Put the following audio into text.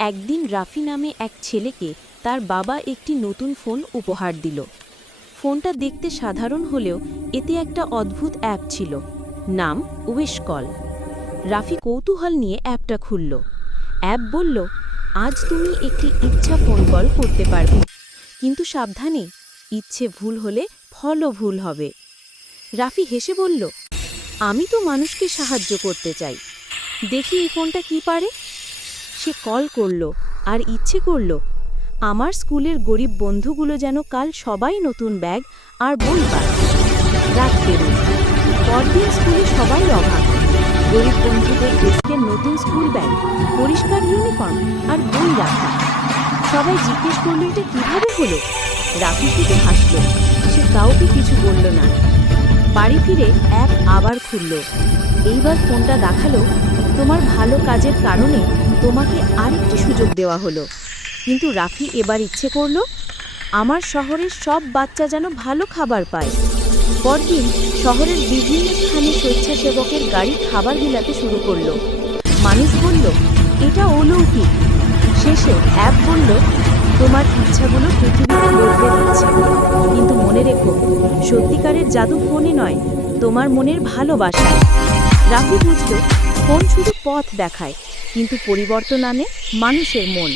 একদিন রাফি নামে এক ছেলেকে তার বাবা একটি নতুন ফোন উপহার দিল। ফোনটা দেখতে সাধারণ হলেও এতে একটা অদ্ভুত অ্যাপ ছিল, নাম উইশ কল। রাফি কৌতূহল নিয়ে অ্যাপটা খুলল। অ্যাপ বলল, আজ তুমি একটি ইচ্ছা ফোন কল করতে পারবে, কিন্তু সাবধানে, ইচ্ছে ভুল হলে ফলও ভুল হবে। রাফি হেসে বলল, আমি তো মানুষকে সাহায্য করতে চাই, দেখি এই ফোনটা কি পারে। সে কল করল আর ইচ্ছে করল, আমার স্কুলের গরিব বন্ধুগুলো যেন কাল সবাই নতুন ব্যাগ আর বই পায়। রাত পেরোল। পরদিন স্কুলে সবাই অবাক, গরিব বন্ধুদের ডেস্কের নতুন স্কুল ব্যাগ, পরিষ্কার ইউনিফর্ম আর বই রাখা। সবাই জিজ্ঞেস করল, এটা কিভাবে হলো? রাফি শুধু হাসল, সে কাউকে কিছু বলল না। বাড়ি ফিরে অ্যাপ আবার খুলল। এইবার ফোনটা দেখালো, তোমার ভালো কাজের কারণে তোমাকে আরেকটি সুযোগ দেওয়া হলো। কিন্তু রাফি এবার ইচ্ছে করল, আমার শহরের সব বাচ্চা যেন ভালো খাবার পায়। পরদিন শহরের বিভিন্ন স্থানে স্বেচ্ছাসেবকের গাড়ি খাবার বিলাতে শুরু করল। মানুষ বলল, এটা অলৌকিক। শেষে অ্যাপ বলল, তোমার ইচ্ছাগুলো পৃথিবীকে বদলে দিচ্ছে, কিন্তু মনে রেখো, সত্যিকারের জাদু ফোনে নয়, তোমার মনের ভালোবাসায়। রাফি বুঝল, ফোন শুধু পথ দেখায়, কিন্তু পরিবর্তন আনে মানুষের মন।